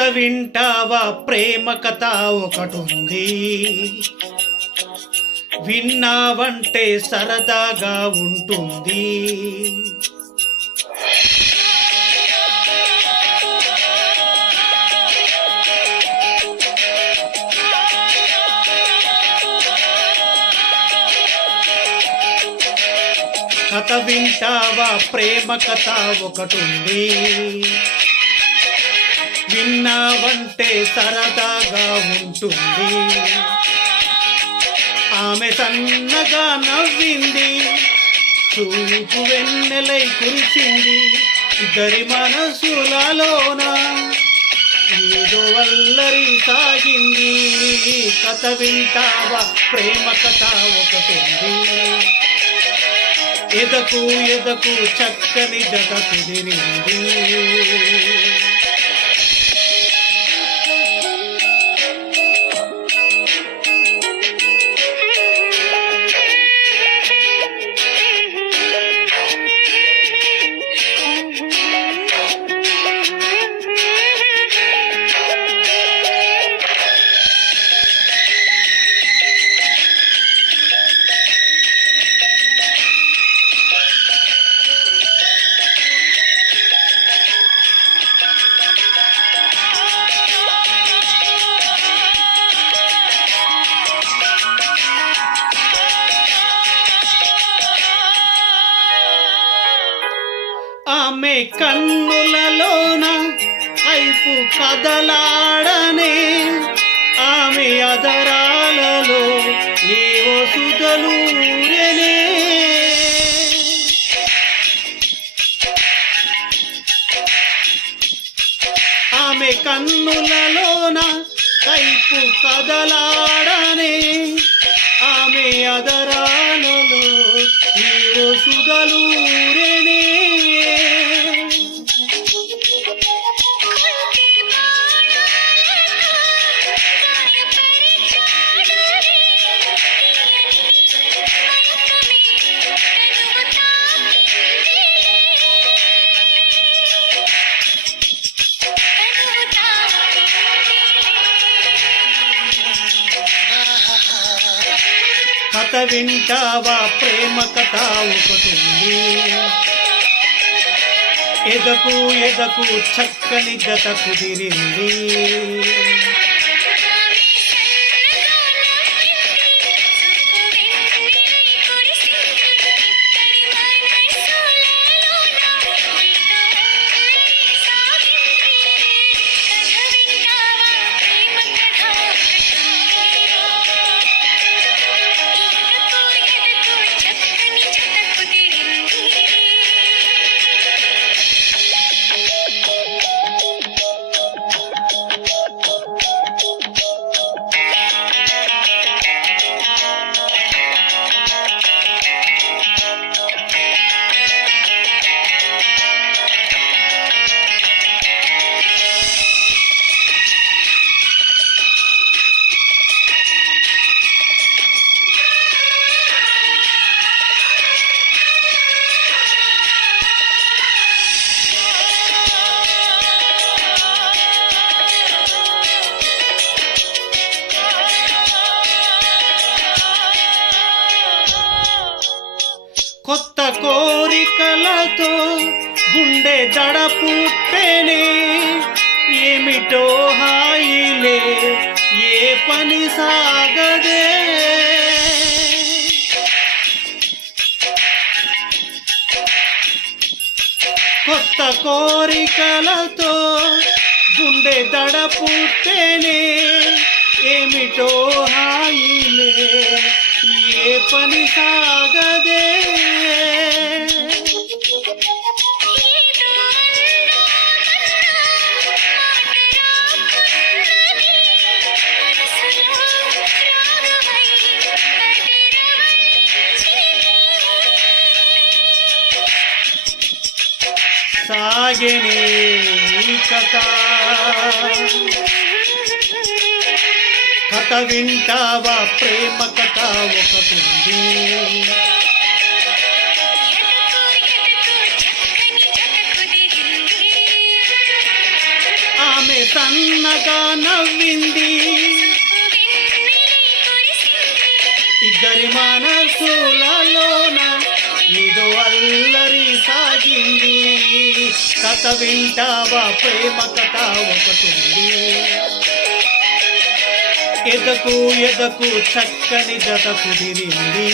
కథ వింటావా? ప్రేమ కథ ఒకటుంది. విన్నావంటే సరదాగా ఉంటుంది. కథ వింటావా? ప్రేమ కథ ఒకటుంది. విన్నావంటే సరదాగా ఉంటుంది. ఆమె సన్నగా నవ్వింది. చూపు వెన్నెలై కురిసింది ఇద్దరి మనసులలోన ఏదో వల్లరి సాగింది. కథ వింటావా? ప్రేమ కథ ఒకటుంది. ఎదకు ఎదకు చక్కని జత కుదిరింది ఆమె కన్నులలోన ఐపు కదలాడనే. ఆమె అదరాలలో ఏవో సుదలూరనే ఆమె కన్నులలోన ఐపు కదలాడనే. ఆమె అదరాలలో ఏవో సుదలూరనే కథ వింటావా? ప్రేమ కథ ఒకటుంది. ఎదకు ఎదకు చక్కని గత కుదిరింది. కోరికలతో గుండె దడ పుట్టెనే ఏమిటో హాయిలే ఏ పని సాగదే. కొత్త కోరికలతో గుండె దడ పుట్టెనే ఏమిటో హాయిలే ఏ పని సాగదే. సాగిని కథ. కథ వింటావా? ప్రేమ కథ ఒకటుంది. ఆమె సన్నగా నవ్వింది. ఇద్దరి మనసులలోన ఇదో అల్లరి సాగింది. కథ వింటావా? ప్రేమ కథ ఒకటుంది. ఎదకు ఎదకు చక్కని జత కుదిరింది